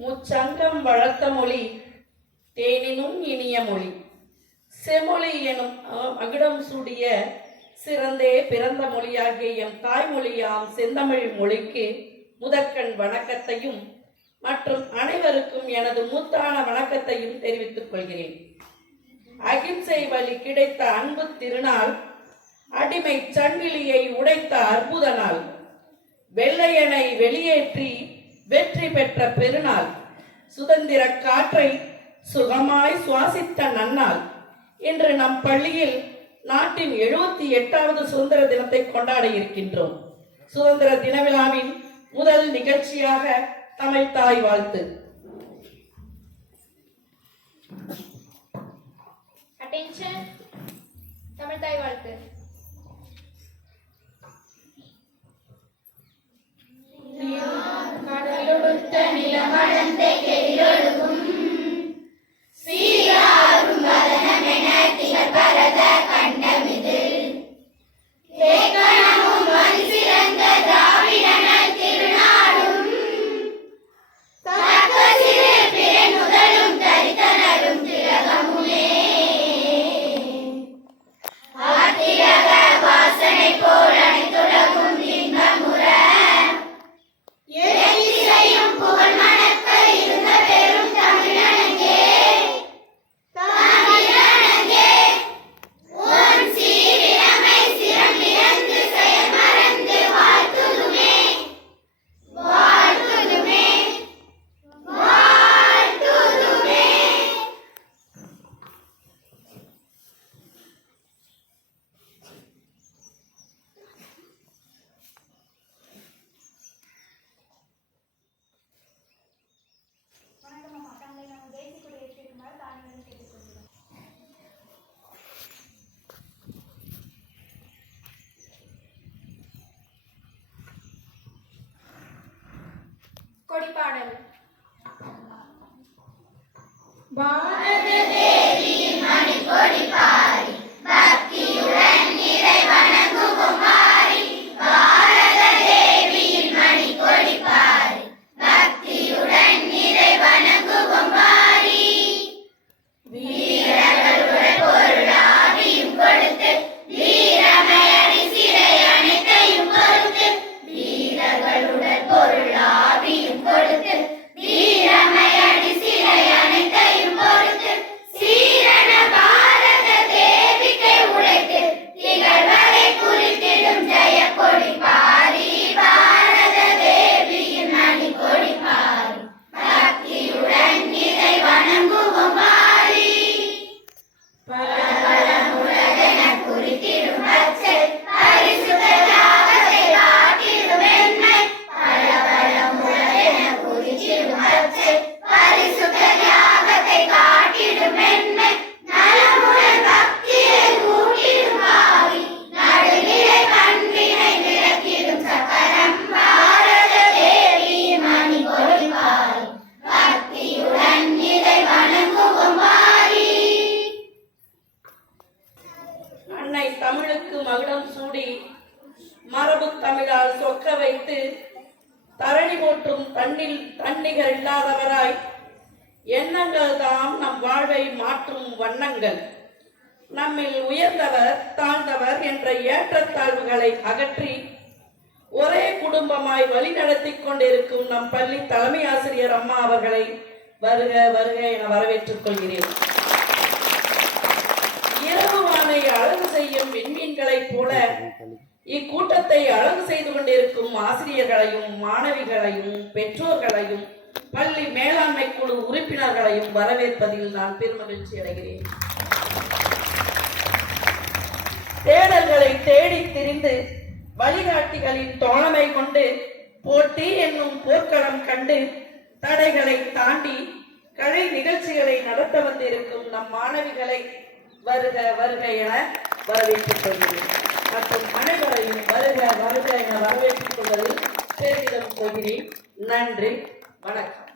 முச்சங்கம் வளர்த்த மொழி தேனினும் இனிய மொழி செமொழி எனும் அகிடம் சூடிய சிறந்தே பிறந்த மொழியாகிய எம் தாய்மொழியாம் செந்தமிழ் மொழிக்கு முதற்கண் வணக்கத்தையும் மற்றும் அனைவருக்கும் எனது மூத்தான வணக்கத்தையும் தெரிவித்துக் கொள்கிறேன். அகிம்சை வழி கிடைத்த அன்பு திருநாள், அடிமை சங்கிலியை உடைத்த அற்புத நாள், வெள்ளையனை வெளியேற்றி வெற்றி பெற்ற பெருநாள், சுதந்திர காற்றை சுகமாய் சுவாசித்த நன்னாள். இன்று நம் பள்ளியில் நாட்டின் 78வது சுதந்திர தினத்தை கொண்டாட இருக்கின்றோம். சுதந்திர தின விழாவின் முதல் நிகழ்ச்சியாக தமிழ் தாய் வாழ்த்து. Attention, தமிழ் தாய் வாழ்த்து. கடலுடுத்த நிலமடந்த கெரிலொழுகும் சீராரும் வதனமென திகழ் பரத கண்டமிது தேக்கணமும் மதிசிறந்த திராவிடனல் திருநாடும் தக்க சிறு பிறை முதலும் தரித்தனரும் திலகமுமே ஆத்திரக வாசனை போல் அனைத்துலகும் இன்பமுற எதிசையும் புகழ் மணக்க இருந்த பெரும் தமிழனங்கே தமிழனங்கே உன் சீரிழமை சிறந்திறந்து செயல் மறந்து வாழ்த்துதுமே வாழ்த்துதுமே வாழ்த்துதுமே. கொடிப்பாடல். பாரத தேவியின் மணி கொடிப்பாரி பக்தியுடன் இறை வணங்குவோம் மாறி. பாரத தேவியின் மணி கொடிப்பாரி பக்தியுடன் இறை வணங்குவோம் மாறி. வீரர்களுடன் பொருளாவியும் கொடுத்து வீரமையணி சிறை அனைத்தையும் பொறுத்து வீரர்களுடன் பொருளாவியும் கொடுத்து வீரமையணி சிறை அனைத்தையும் பொறுத்து சீரண பாரத தேவிக்கை உழைத்து திகழ்வரை குறித்திடும் ஜெய கொடி பாரி. பாரத தேவியின் மணி கொடி பாரி பக்தியுடன் இதை வணங்குவோம் மாறி. பல பல உலகென குறித்திடும் பச்சை பரிசுத்த தியாகத்தை காட்டிடும் வெண்மை. பல பல உலகென குறித்திடும் பச்சை பரிசுத்த தியாகத்தை காட்டிடும் வெண்மை. நலமுடன் பக்தியை ஊட்டிடும் பாவி நடுநிலை பண்பினை விளக்கிடும் சக்கரம். பாரத தேவியின் மணி கொடி பாரி பக்தியுடன் இதை வணங்குவோம் மாறி. அன்னை தமிழுக்கு மகுடம் சூடி மரபு தமிழால் சொக்க வைத்து தரணி போற்றும் தன்னிகர் இல்லாதவராய் எண்ணங்கள் தாம் நம் வாழ்வை மாற்றும் வண்ணங்கள். நம்மில் உயர்ந்தவர் தாழ்ந்தவர் என்ற ஏற்றத்தாழ்வுகளை அகற்றி ஒரே குடும்பமாய் வழி நடத்தி கொண்டிருக்கும் நம் பள்ளி தலைமை ஆசிரியர் அம்மா அவர்களை வருக வருக என வரவேற்றுக் கொள்கிறேன். இரவு வானை அழகு செய்யும் விண்மீன்களைப் போல இக்கூட்டத்தை அழகு செய்து கொண்டிருக்கும் ஆசிரியர்களையும் மாணவிகளையும் பெற்றோர்களையும் பள்ளி மேலாண்மை குழு உறுப்பினர்களையும் வரவேற்பதில் நான் பெருமகிழ்ச்சி அடைகிறேன். தேடல்களை தேடி திரிந்து வழிகாட்டிகளின் தோழமை கொண்டு போட்டி என்னும் போர்க்களம் கண்டு தடைகளை தாண்டி கலை நிகழ்ச்சிகளை நடத்த வந்திருக்கும் நம் மாணவிகளை வருக வருக என வரவேற்றுக் கொள்கிறேன். மற்றும் அனைவரையும் வருக வருக என வரவேற்றுக் கொள்வதில் பெருமிதம் கொள்கிறேன். நன்றி, வணக்கம்.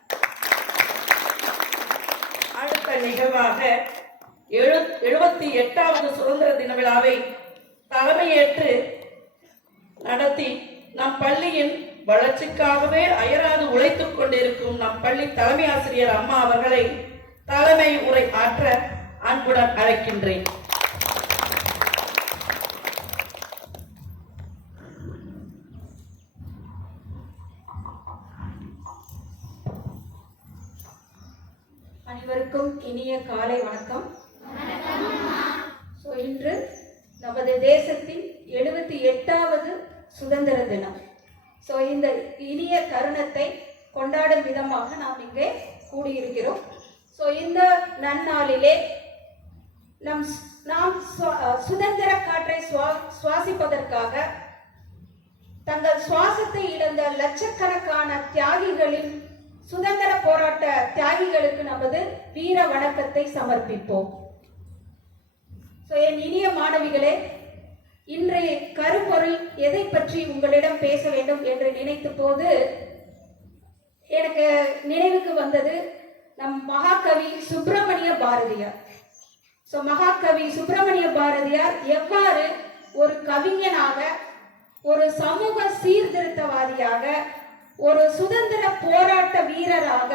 அடுத்த நிகழ்வாக 78வது சுதந்திர தின விழாவை தலைமையேற்று நடத்தி நம் பள்ளியின் வளர்ச்சிக்காகவே அயராது உழைத்துக் கொண்டிருக்கும் நம் பள்ளி தலைமை ஆசிரியர் அம்மா அவர்களை தலைமை உரை ஆற்ற அன்புடன் அழைக்கின்றேன். அனைவருக்கும் இனிய காலை வணக்கம். இன்று நமது தேசத்தின் 78வது சுதந்திர தினம். இந்த இனிய தருணத்தை கொண்டாடும் விதமாக நாம் இங்கே கூடியிருக்கிறோம். இந்த நன்னாளிலே நாம் சுதந்திர காற்றை சுவாசிப்பதற்காக தங்கள் சுவாசத்தை இழந்த லட்சக்கணக்கான தியாகிகளின் சுதந்திர போராட்ட தியாகிகளுக்கு நமது வீர வணக்கத்தை சமர்ப்பிப்போம். என் இனிய மாணவிகளே, இன்றைய கருப்பொருள் எதை பற்றி உங்களிடம் பேச வேண்டும் என்று நினைத்த போது எனக்கு நினைவுக்கு வந்தது நம் மகாகவி சுப்பிரமணிய பாரதியார். மகாகவி சுப்பிரமணிய பாரதியார் எவ்வாறு ஒரு கவிஞனாக, ஒரு சமூக சீர்திருத்தவாதியாக, ஒரு சுதந்திர போராட்ட வீரராக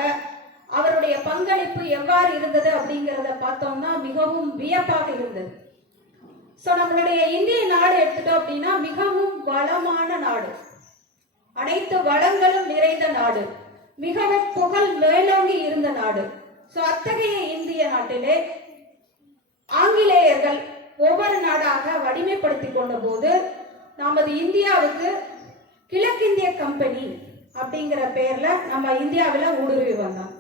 அவருடைய பங்களிப்பு எவ்வாறு இருந்தது அப்படிங்கிறத பார்த்தோம்னா மிகவும் வியப்பாக இருந்தது. நம்மளுடைய இந்திய நாடு எடுத்துட்டோம் அப்படின்னா மிகவும் வளமான நாடு, அனைத்து வளங்களும் நிறைந்த நாடு, மிகவும் புகழ் மேலோங்கி இருந்த நாடு. அத்தகைய இந்திய நாட்டிலே ஆங்கிலேயர்கள் ஒவ்வொரு நாடாக வலிமைப்படுத்திக் கொண்ட போது நமது இந்தியாவுக்கு கிழக்கிந்திய கம்பெனி அப்படிங்கிற பெயர்ல நம்ம இந்தியாவில் ஊடுருவி வந்தோம்.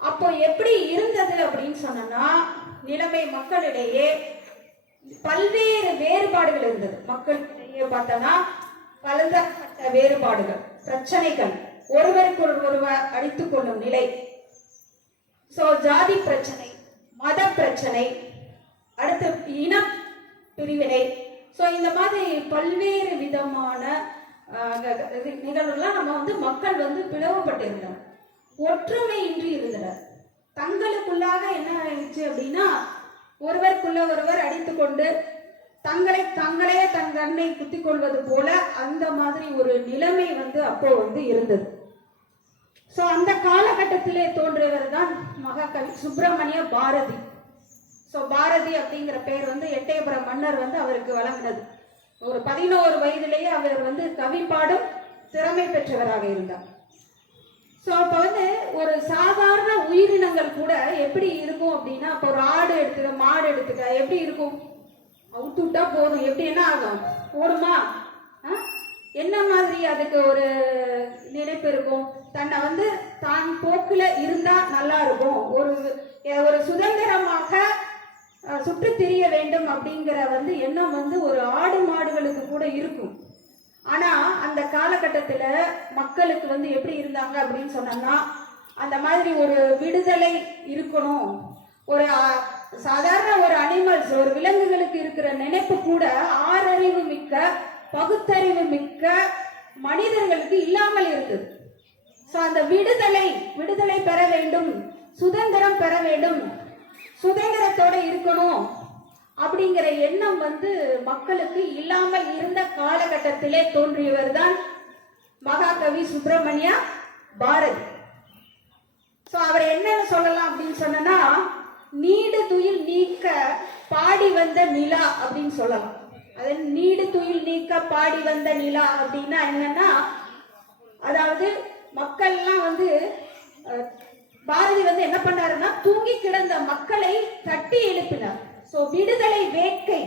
அப்போ எப்படி இருந்தது அப்படின்னு சொன்னா, நிலைமை மக்களிடையே பல்வேறு வேறுபாடுகள் இருந்தது. மக்களிடையே பார்த்தோம்னா பலதரப்பட்ட வேறுபாடுகள், பிரச்சனைகள், ஒருவருக்கு ஒருவர் அடித்துக் கொள்ளும் நிலை, ஜாதி பிரச்சனை, மத பிரச்சனை, அடுத்து இன பிரிவினை, இந்த மாதிரி பல்வேறு விதமான நிகழ்வுலாம் நம்ம மக்கள் பிளவுபட்டிருந்தனர், ஒற்றுமை இன்றி இருந்தனர். தங்களுக்குள்ளாக என்ன ஆயிடுச்சு அப்படின்னா, ஒருவருக்குள்ள ஒருவர் அடித்துக் கொண்டு தங்களே தன் கண்ணை குத்திக் கொள்வது போல அந்த மாதிரி ஒரு நிலைமை அப்போ இருந்தது. அந்த காலகட்டத்திலே தோன்றியவர் தான் மகாகவி சுப்பிரமணிய பாரதி. பாரதி அப்படிங்கிற பெயர் எட்டயபுரம் மன்னர் அவருக்கு வழங்கினது. ஒரு 11 வயதிலேயே அவர் கவி பாடும் திறமை பெற்றவராக இருந்தார். அப்ப ஒரு சாதாரண உயிரினங்கள் கூட எப்படி இருக்கும் அப்படின்னா, இப்போ ஒரு ஆடு எடுத்துக்க, மாடு எடுத்துக்க, எப்படி இருக்கும்? அவுத்து விட்டா போதும், எப்படி என்ன ஆகும்? ஓடுமா? என்ன மாதிரி அதுக்கு ஒரு நினைப்பு இருக்கும்? தன்னை தான் போக்குல இருந்தா நல்லா இருக்கும், ஒரு சுதந்திரமாக சுற்றி திரிய வேண்டும் அப்படிங்கிற எண்ணம் ஒரு ஆடு மாடுகளுக்கு கூட இருக்கும். ஆனா அந்த காலகட்டத்துல மக்களுக்கு எப்படி இருந்தாங்க அப்படின்னு சொன்னா, அந்த மாதிரி ஒரு விடுதலை இருக்கணும், ஒரு சாதாரண ஒரு அனிமல்ஸ், ஒரு விலங்குகளுக்கு இருக்கிற நினைப்பு கூட ஆறறிவு மிக்க, பகுத்தறிவு மிக்க மனிதர்களுக்கு இல்லாமல் இருந்தது. அந்த விடுதலை பெற வேண்டும், சுதந்திரம் பெற வேண்டும், சுதந்திரத்தோட இருக்கணும் அப்படிங்கிற எண்ணம் மக்களுக்கு இல்லாமல் இருந்த காலகட்டத்திலே தோன்றியவர் தான் மகாகவி சுப்பிரமணிய பாரதி. அவர் என்னன்னு சொல்லலாம் அப்படின்னு சொன்னா, நீடு துயில் நீக்க பாடி வந்த நிலா அப்படின்னு சொல்லலாம். அது நீடு துயில் நீக்க பாடி வந்த நிலா அப்படின்னா என்னன்னா, அதாவது மக்கள்லாம் பாரதி என்ன பண்ணாருன்னா, தூங்கி கிடந்த மக்களை தட்டி எழுப்பினார். விடுதலை வேட்கை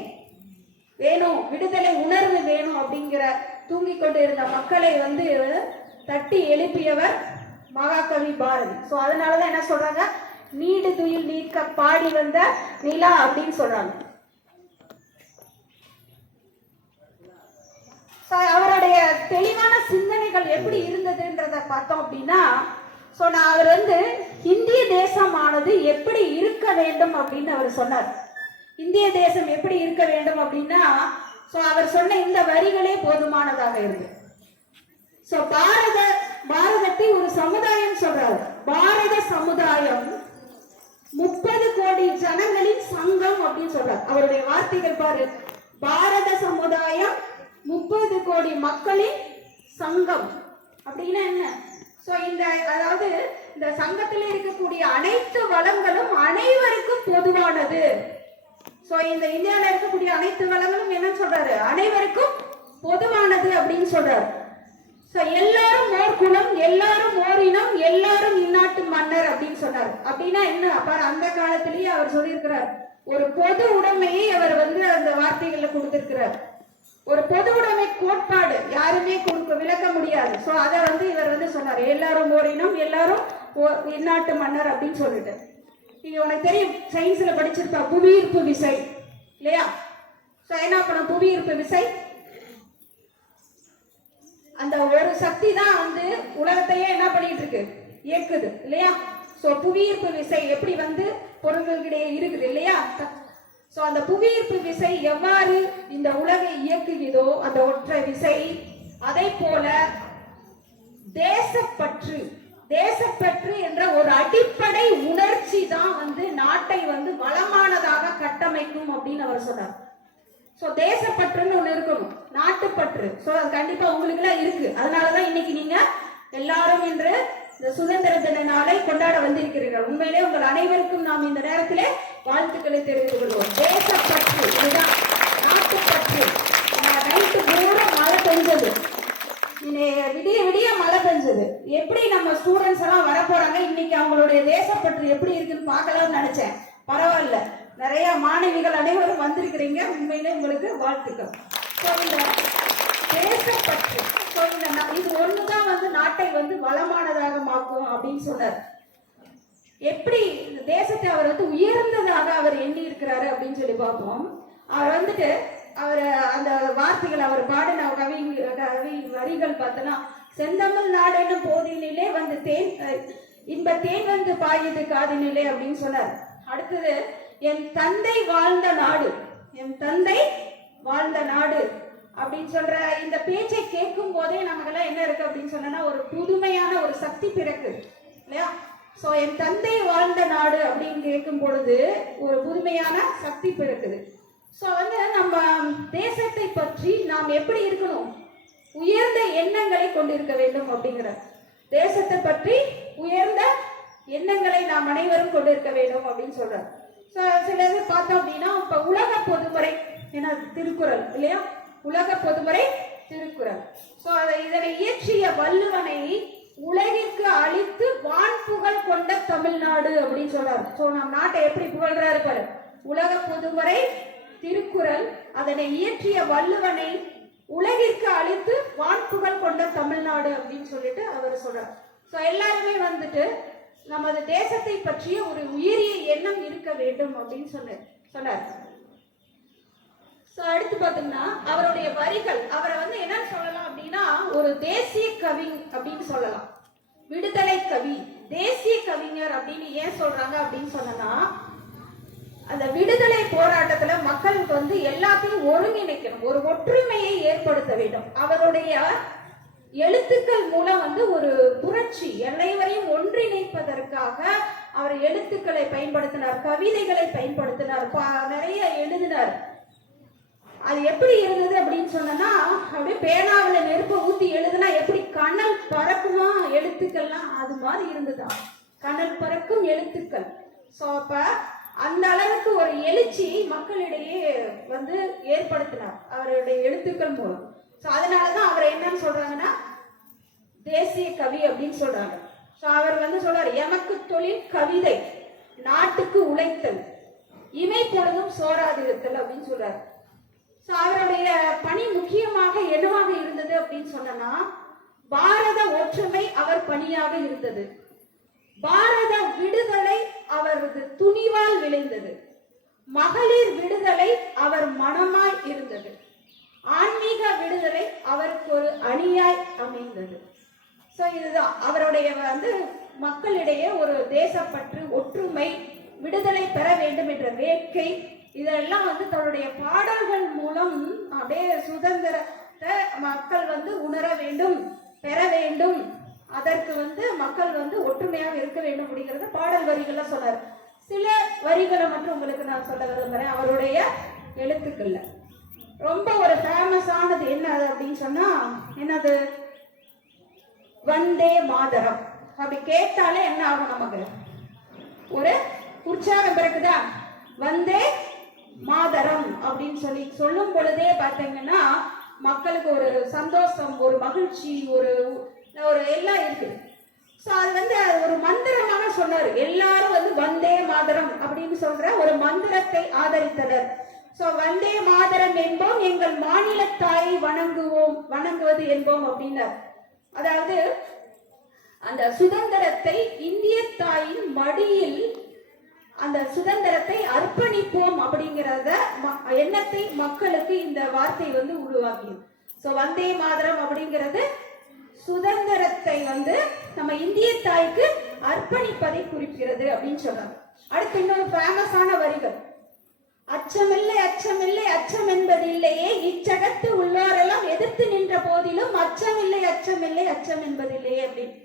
வேணும், விடுதலை உணர்வு வேணும் அப்படிங்கிற தூங்கி கொண்டு இருந்த மக்களை தட்டி எழுப்பியவர் மகாகவி பாரதி. அதனாலதான் என்ன சொல்றாங்க, நீடு துயில் நீக்க பாடி வந்த நிலா அப்படின்னு சொல்றாங்க. அவருடைய தெளிவான சிந்தனைகள் எப்படி இருந்ததுன்றத பார்த்தோம் அப்படின்னா, அவர் இந்திய தேசமானது எப்படி இருக்க வேண்டும் அப்படின்னு அவர் சொன்னார். இந்திய தேசம் எப்படி இருக்க வேண்டும் அப்படின்னா, அவர் சொன்ன இந்த வரிகளே போதுமானதாக இருக்கு. பாரதத்தை ஒரு சமுதாயம் சொல்றாரு. பாரத சமுதாயம் 30 கோடி ஜனங்களின் சங்கம் அப்படின்னு சொல்றார். அவருடைய வார்த்தைகள் பாரு, பாரத சமுதாயம் 30 கோடி மக்களின் சங்கம். அப்படின்னா என்ன? ஸோ அதாவது இந்த சங்கத்தில் இருக்கக்கூடிய அனைத்து வளங்களும் அனைவருக்கும் பொதுவானது. ஸோ இந்த இந்தியாவில் இருக்கக்கூடிய அனைத்து வளங்களும் என்ன சொல்றாரு? அனைவருக்கும் பொதுவானது அப்படின்னு சொல்றாரு. ஸோ எல்லாரும் ஓர் குலம், எல்லாரும் ஓர் இனம், எல்லாரும் இந்நாட்டு மன்னர் அப்படின்னு சொன்னார். அப்படின்னா என்ன? அப்ப அந்த காலத்திலேயே அவர் சொல்லியிருக்கிறார். ஒரு பொது உடைமையை அவர் அந்த வார்த்தைகள்ல கொடுத்திருக்கிறார். ஒரு பொது உடைமை கோட்பாடு யாருமே விளக்க முடியாது. சோ அதை இவர் சொன்னார். எல்லாரும் ஓர் இனம், எல்லாரும் இந்நாட்டு மன்னர் அப்படின்னு சொல்லிட்டு. நீங்க உனக்கு தெரியும், சயின்ஸ்ல படிச்சிருப்பா புவியீர்ப்பு விசை இல்லையா? சோ என்ன பண்ண? புவியீர்ப்பு விசை அந்த ஒரு சக்தி தான் உலகத்தையே என்ன பண்ணிட்டு இருக்கு? இயக்குது இல்லையா? சோ புவியீர்ப்பு விசை எப்படி பொருள்களிடையே இருக்குது இல்லையா? சோ அந்த புவியீர்ப்பு விசை எவ்வாறு இந்த உலகை இயக்குகிறதோ அந்த ஒற்றை விசை, அதை போல தேசப்பற்று என்ற ஒரு அடிப்படை உணர்ச்சி தான் நாட்டை வளமானதாக கட்டமைக்கும் அப்படின்னு அவர் சொன்னார். சோ தேசப்பற்றுன்னு ஒண்ணு இருக்கணும், நாட்டுப்பற்று. சோ அது கண்டிப்பா உங்களுக்கு எல்லாம் இருக்கு. அதனாலதான் இன்னைக்கு நீங்க எல்லாரும் இன்று இந்த சுதந்திர தின நாளை கொண்டாட வந்திருக்கிறீர்கள். உண்மையிலே உங்கள் அனைவருக்கும் நாம் இந்த நேரத்திலே வாழ்த்துக்களை தெரிவித்துக் கொள்வோம். தேசப்பற்று, இதுதான் நாட்டுப்பற்று. நைட்டு பூரா மழை பெஞ்சது, விடிய விடிய மழை பெஞ்சது. எப்படி நம்ம ஸ்டூடெண்ட்ஸ் எல்லாம் வரப்போறாங்க, இன்னைக்கு அவங்களுடைய தேசப்பற்று எப்படி இருக்குன்னு பார்க்கலாம்னு நினைச்சேன். பரவாயில்ல, நிறைய மாணவிகள் அனைவரும் வந்திருக்கிறீங்க. உண்மையிலே உங்களுக்கு வாழ்த்துக்கள். தேசப்பற்று இது ஒண்ணுதான் நாட்டை வளமானதாக மாக்கும் அப்படின்னு சொன்னார். எப்படி இந்த தேசத்தை அவர் உயர்ந்ததாக அவர் எண்ணி இருக்கிறாரு அப்படின்னு சொல்லி பார்ப்போம். அவர் அவர் அந்த வார்த்தைகள் அவர் பாடின கவி வரிகள் பார்த்தோன்னா, செந்தமிழ் நாடு என்னும் போதினிலே தேன் இன்ப தேன் பாயுது காதினிலே அப்படின்னு சொன்னார். அடுத்தது, என் தந்தை வாழ்ந்த நாடு, என் தந்தை வாழ்ந்த நாடு அப்படின்னு சொல்ற இந்த பேச்சை கேட்கும் போதே நமக்கெல்லாம் என்ன இருக்கு அப்படின்னு சொன்னா, ஒரு புதுமையான ஒரு சக்தி பிறக்கு இல்லையா? சோ என் தந்தை வாழ்ந்த நாடு அப்படின்னு கேட்கும் பொழுது ஒரு புதுமையான சக்தி பிறக்குது. சோ நம்ம தேசத்தை பற்றி நாம் எப்படி இருக்கணும்? உயர்ந்த எண்ணங்களை கொண்டிருக்க வேண்டும் அப்படிங்கிற, தேசத்தை பற்றி உயர்ந்த எண்ணங்களை நாம் அனைவரும் கொண்டிருக்க வேண்டும் அப்படின்னு சொல்றார். சில இது பார்த்தோம் அப்படின்னா, இப்ப உலக பொதுமறை என திருக்குறள் இல்லையா? உலக பொதுமறை திருக்குறள். சோ இதனை இயற்றிய வள்ளுவனை உலகிற்கு அளித்து வான்புகழ் கொண்ட தமிழ்நாடு அப்படின்னு சொல்றாரு. சோ நம் நாட்டை எப்படி புகழ்கிறாரு பாரு. உலக பொதுமறை திருக்குறள், அதனை இயற்றிய வள்ளுவனை உலகிற்கு அளித்து வான்புகழ் கொண்ட தமிழ்நாடு அப்படின்னு சொல்லிட்டு அவர் சொல்றார். சோ எல்லாருமே நமது தேசத்தை பற்றிய ஒரு உயரிய எண்ணம் இருக்க வேண்டும் அப்படின்னு சொன்னார். அடுத்து பாத்தீங்கன்னா அவருடைய வரிகள், அவரை என்ன சொல்லலாம் அப்படின்னா, ஒரு தேசிய கவி அப்படின்னு சொல்லலாம். விடுதலை கவி, தேசிய கவிஞர் அப்படின்னு ஏன் சொல்றாங்க அப்படின்னு சொன்னா, அந்த விடுதலை போராட்டத்துல மக்களுக்கு எல்லாத்தையும் ஒருங்கிணைக்கணும், ஒரு ஒற்றுமையை ஏற்படுத்த வேண்டும். அவருடைய எழுத்துக்கள் மூலம் ஒரு புரட்சி, அனைவரையும் ஒன்றிணைப்பதற்காக அவர் எழுத்துக்களை பயன்படுத்தினார், கவிதைகளை பயன்படுத்தினார், நிறைய எழுதினார். அது எப்படி இருந்தது அப்படின்னு சொன்னா, அப்படியே பேனாவில் நெருப்பை ஊத்தி எழுதுனா எப்படி கனல் பறக்குமா எழுத்துக்கள்லாம், அது மாதிரி இருந்ததா கனல் பறக்கும் எழுத்துக்கள். சோ அப்ப அந்த அளவுக்கு ஒரு எழுச்சி மக்களிடையே ஏற்படுத்தினார் அவருடைய எழுத்துக்கள் மூலம். சோ அதனாலதான் அவர் என்னன்னு சொல்றாங்கன்னா தேசிய கவி அப்படின்னு சொல்றாங்க. சோ அவர் சொல்றாரு, எமக்கு தொழில் கவிதை, நாட்டுக்கு உழைத்தல், இமை பொழுதும் சோராதிருத்தல் அப்படின்னு சொல்றாரு. சோ அவருடைய பணி முக்கியமாக என்னவாக இருந்தது அப்படின்னு சொன்னா, பாரத ஒற்றுமை அவர் பணியாக இருந்தது. பாரத விடுதலை அவரது துணிவால் விளைந்தது. மகளிர் விடுதலை அவர் மனமாய் இருந்தது. ஆன்மீக விடுதலை அவருக்கு ஒரு அணியாய் அமைந்தது. சோ இதுதான் அவருடைய மக்களிடையே ஒரு தேசப்பற்று, ஒற்றுமை, விடுதலை பெற வேண்டும் என்ற வேட்கை, இதெல்லாம் தன்னுடைய பாடல்கள் மூலம் அப்படியே சுதந்திரத்தை மக்கள் உணர வேண்டும், பெற வேண்டும், அதற்கு மக்கள் ஒற்றுமையாக இருக்க வேண்டும் அப்படிங்கறத பாடல் வரிகள்ல சொன்னார். சில வரிகளை மட்டும் உங்களுக்கு நான் சொல்ல விரும்புறேன். அவருடைய எழுத்துக்கள்ல ரொம்ப ஒரு ஃபேமஸ் ஆனது என்ன அப்படின்னு சொன்னா, என்னது, வந்தே மாதரம். அப்படி கேட்டாலே என்ன ஆகும்? நமக்கு ஒரு உற்சாகம் பிறகுதா? வந்தே மாதரம் அப்படின்னு சொல்லி சொல்லும் பொழுதே பார்த்தீங்கன்னா மக்களுக்கு ஒரு சந்தோஷம், ஒரு மகிழ்ச்சி, ஒரு எல்லாம் இருக்குது. ஸோ அது வந்து ஒரு மந்திரமாக சொன்னார். எல்லாரும் வந்து வந்தே மாதரம் அப்படின்னு சொல்ற ஒரு மந்திரத்தை ஆதரித்தனர். ஸோ வந்தே மாதரம் என்போம், எங்கள் மாநில தாயை வணங்குவது என்போம் அப்படின்னார். அதாவது அந்த சுதந்திரத்தை இந்திய தாயின் மடியில் அந்த சுதந்திரத்தை அர்ப்பணிப்போம் அப்படிங்கிறத எண்ணத்தை மக்களுக்கு இந்த வார்த்தை வந்து உருவாக்கியது. ஸோ வந்தே மாதரம் அப்படிங்கிறது சுதந்திரத்தை வந்து நம்ம இந்திய தாய்க்கு அர்ப்பணிப்பதை குறிக்கிறது அப்படின்னு சொல்றாங்க. அடுத்து இன்னொரு ஃபேமஸான வரிகள், அச்சமில்லை அச்சமில்லை அச்சம் என்பது இல்லையே, இச்சகத்து உள்ளோரெல்லாம் எதிர்த்து நின்ற போதிலும் அச்சமில்லை அச்சமில்லை அச்சம் என்பது இல்லையே அப்படின்னு.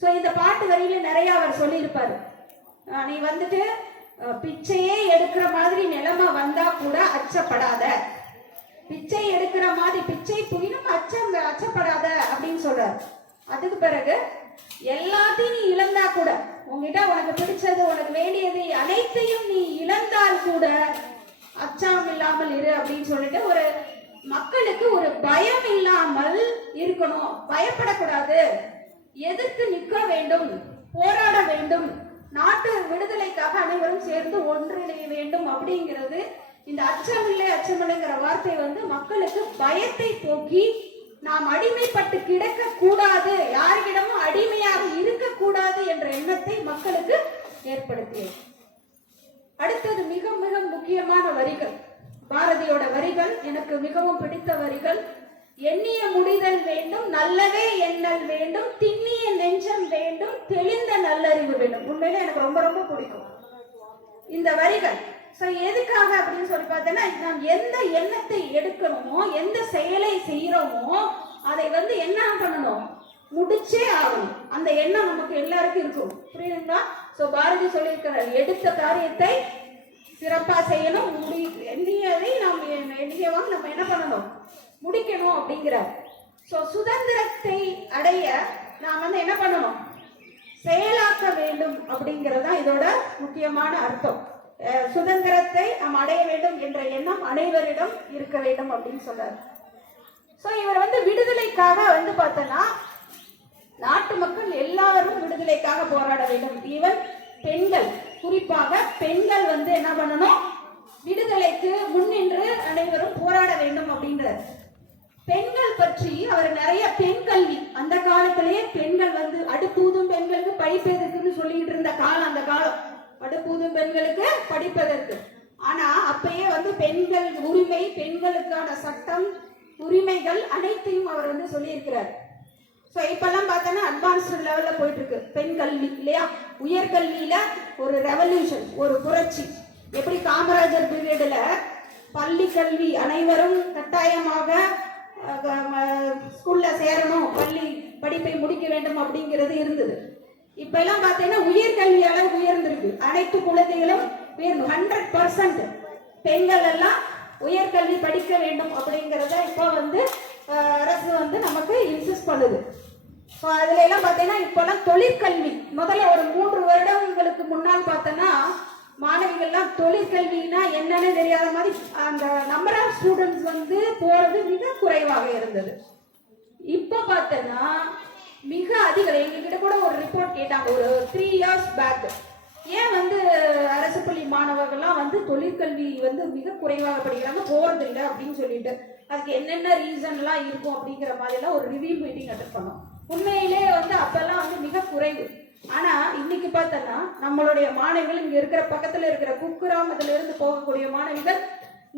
ஸோ இந்த பாட்டு வரியில நிறைய அவர் சொல்லியிருப்பாரு. நீ வந்துட்டு பிச்சையே எடுக்கிற மாதிரி நிலைமை வந்தா கூட அச்சப்படாத, பிச்சை எடுக்கிற மாதிரி பிச்சை புயினும் அச்சப்படாத அப்படின்னு சொல்றாரு. அதுக்கு பிறகு எல்லாத்தையும் நீ இழந்தா கூட, உங்ககிட்ட உனக்கு பிடிச்சது உனக்கு வேண்டியது அனைத்தையும் நீ இழந்தால் கூட அச்சம் இல்லாமல் இரு அப்படின்னு சொல்லிட்டு ஒரு மக்களுக்கு ஒரு பயம் இல்லாமல் இருக்கணும், பயப்படக்கூடாது, எதிர்த்து நிற்க வேண்டும், போராட வேண்டும், நாட்டு விடுதலைக்காக அனைவரும் சேர்ந்து ஒன்றிணைய வேண்டும் அப்படிங்கிறது. இந்த அச்சமில்லை அச்சமில்லைங்கிற வார்த்தை வந்து மக்களுக்கு பயத்தை போக்கி நாம் அடிமைப்பட்டு கிடக்க கூடாது, யாரிடமும் அடிமையாக இருக்கக்கூடாது என்ற எண்ணத்தை மக்களுக்கு ஏற்படுத்தியது. அடுத்தது மிக மிக முக்கியமான வரிகள், பாரதியோட வரிகள் எனக்கு மிகவும் பிடித்த வரிகள். எண்ணிய முடிதல் வேண்டும், நல்லவே எண்ணல் வேண்டும், திண்ணிய நெஞ்சம் வேண்டும், தெளிந்த நல்லறிவு வேண்டும். உண்மையிலே எனக்கு ரொம்ப ரொம்ப பிடிக்கும் இந்த வரிகள். ஸோ எதுக்காக அப்படின்னு சொல்லி பார்த்தோன்னா, நாம் எந்த எண்ணத்தை எடுக்கணுமோ, எந்த செயலை செய்யறோமோ அதை வந்து என்ன பண்ணணும், முடிச்சே ஆகணும். அந்த எண்ணம் நமக்கு எல்லாருக்கும் இருக்கும். புரியுதுங்களா? ஸோ பாரதி சொல்லியிருக்கிறார், எடுத்த காரியத்தை சிறப்பா செய்யணும், எண்ணியதை நாம் எண்ணியவாங்க நம்ம என்ன பண்ணணும், முடிக்கணும் அப்படிங்கிறார். ஸோ சுதந்திரத்தை அடைய நாம் வந்து என்ன பண்ணணும், செயலாக்க வேண்டும் அப்படிங்கிறது தான் இதோட முக்கியமான அர்த்தம். சுதந்திரத்தை நாம் அடைய வேண்டும் என்ற எண்ணம் அனைவரிடம் இருக்க வேண்டும் அப்படின்னு சொல்றாரு. ஸோ இவர் வந்து விடுதலைக்காக வந்து பார்த்தோன்னா நாட்டு மக்கள் எல்லாரும் விடுதலைக்காக போராட வேண்டும். ஈவன் பெண்கள், குறிப்பாக பெண்கள் வந்து என்ன பண்ணணும், விடுதலைக்கு முன்னின்று அனைவரும் போராட வேண்டும் அப்படின்றார். பெண்கள் பற்றி அவர் நிறைய பெண் கல்வி, அந்த காலத்திலேயே பெண்கள் வந்து அடுப்பூதும் பெண்களுக்கு படிப்பதற்குன்னு சொல்லிட்டு இருந்த காலம் அந்த காலம், அடுப்பூதும் பெண்களுக்கு படிப்பதற்கு. ஆனா அப்பயே வந்து பெண்கள் உரிமை, பெண்களுக்கான சட்டம், உரிமைகள் அனைத்தையும் அவர் வந்து சொல்லியிருக்கிறார். ஸோ இப்பெல்லாம் பார்த்தோன்னா அட்வான்ஸ்டு லெவல்ல போயிட்டு இருக்கு பெண் கல்வி இல்லையா? உயர்கல்வியில ஒரு ரெவல்யூஷன், ஒரு புரட்சி. எப்படி காமராஜர் பீரியட்ல பள்ளி கல்வி அனைவரும் கட்டாயமாக ஸ்கூல்ல சேரணும், பள்ளி படிப்பை முடிக்க வேண்டும் அப்படிங்கிறது இருந்தது. இப்ப எல்லாம் பார்த்தீங்கன்னா உயர்கல்வி அளவு உயர்ந்திருக்கு, அனைத்து குழந்தைகளும் 100% பெண்கள் எல்லாம் உயர்கல்வி படிக்க வேண்டும் அப்படிங்கிறத இப்போ வந்து அரசு வந்து நமக்கு இன்சிஸ்ட் பண்ணுது. ஸோ அதுல எல்லாம் பார்த்தீங்கன்னா இப்பெல்லாம் தொழிற்கல்வி, முதல்ல ஒரு 3 வருடங்களுக்கு முன்னால் பார்த்தோன்னா மாணவிகள்லாம் தொழிற்கல்வினா என்னன்னு தெரியாத மாதிரி அந்த நம்பர் ஆஃப் ஸ்டூடெண்ட்ஸ் வந்து போறது மிக குறைவாக இருந்தது. இப்போ பார்த்தோன்னா மிக அதிகம். எங்ககிட்ட கூட ஒரு ரிப்போர்ட் கேட்டாங்க ஒரு 3 years பேக், ஏன் வந்து அரசு பள்ளி மாணவர்கள்லாம் வந்து தொழிற்கல்வி வந்து மிக குறைவாக படிக்கிறாங்க, போறது இல்லை அப்படின்னு சொல்லிட்டு, அதுக்கு என்னென்ன ரீசன்லாம் இருக்கும் அப்படிங்கிற மாதிரிலாம் ஒரு ரிவ்யூ மீட்டிங் அட்டெண்ட் பண்ணோம். உண்மையிலே வந்து அப்பெல்லாம் வந்து மிக குறைவு. ஆனா இன்னைக்கு பார்த்தோன்னா நம்மளுடைய மாணவிகள் இங்க இருக்கிற பக்கத்துல இருக்கிற குக்கிராமத்துல இருந்து போகக்கூடிய மாணவிகள்